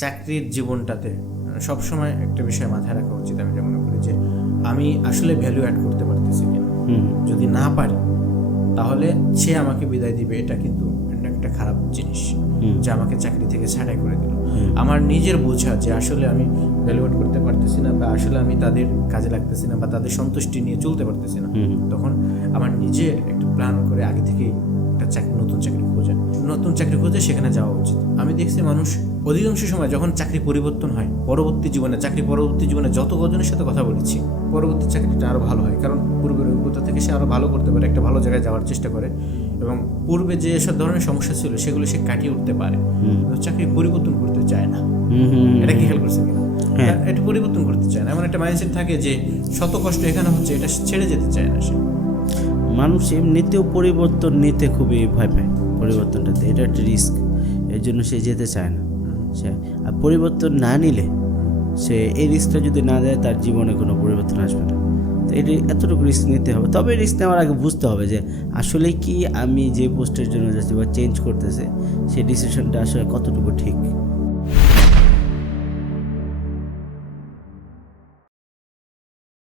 চাকরির জীবনটাতে সবসময় একটা বিষয় মাথায় রাখা উচিত, আমি যেমন করি যে আমি আসলে ভ্যালু অ্যাড করতে পারতেছি কিনা। যদি না পারি তাহলে সে আমাকে বিদায় দিবে, এটা কিন্তু একটা খারাপ জিনিস যে আমাকে চাকরি থেকে ছাঁটাই করে দিল। আমার নিজের বোঝা যে আসলে আমি ভ্যালু অ্যাড করতে পারতেছি না, বা আসলে আমি তাদের কাজে লাগতেছি না, বা তাদের সন্তুষ্টি নিয়ে চলতে পারতেছি না, তখন আমার নিজের একটা প্ল্যান করে আগে থেকে একটা নতুন চাকরি খোঁজে সেখানে যাওয়া উচিত। আমি দেখছি মানুষ অধিকাংশ সময় যখন চাকরি পরিবর্তন হয়, পরবর্তী জীবনে যত কজনের সাথে কথা বলেছি, পরবর্তী চাকরিটা আরো ভালো হয়, কারণ পূর্বের অভিজ্ঞতা থেকে সে আরো ভালো করতে পারে, একটা ভালো জায়গায় যাওয়ার চেষ্টা করে, এবং পূর্বে যে সব ধরনের সমস্যা ছিল সেগুলো সে কাটিয়ে উঠতে পারে। চাকরি পরিবর্তন করতে চায় না, এটা কি খেয়াল করছে কিনা? এটা পরিবর্তন করতে চায় না, এমন একটা মাইন্ডসেট থাকে যে শত কষ্ট এখানে হচ্ছে, এটা ছেড়ে যেতে চায় না সে। মানুষ এমনিতেও পরিবর্তন নিতে খুবই ভয় পায়, পরিবর্তনটাতে এটা একটা রিস্ক, এর জন্য সে যেতে চায় না। সে আর পরিবর্তন না নিলে সে এই রিস্কটা যদি না দেয় তার জীবনে কোনো পরিবর্তন আসবে না। তো এটি এতটুকু রিস্ক নিতে হবে, তবে রিস্ক নেওয়ার আগে বুঝতে হবে যে আসলে কি আমি যে পোস্টের জন্য যাচ্ছি বা চেঞ্জ করতেছে সেই ডিসিশনটা আসলে কতটুকু ঠিক।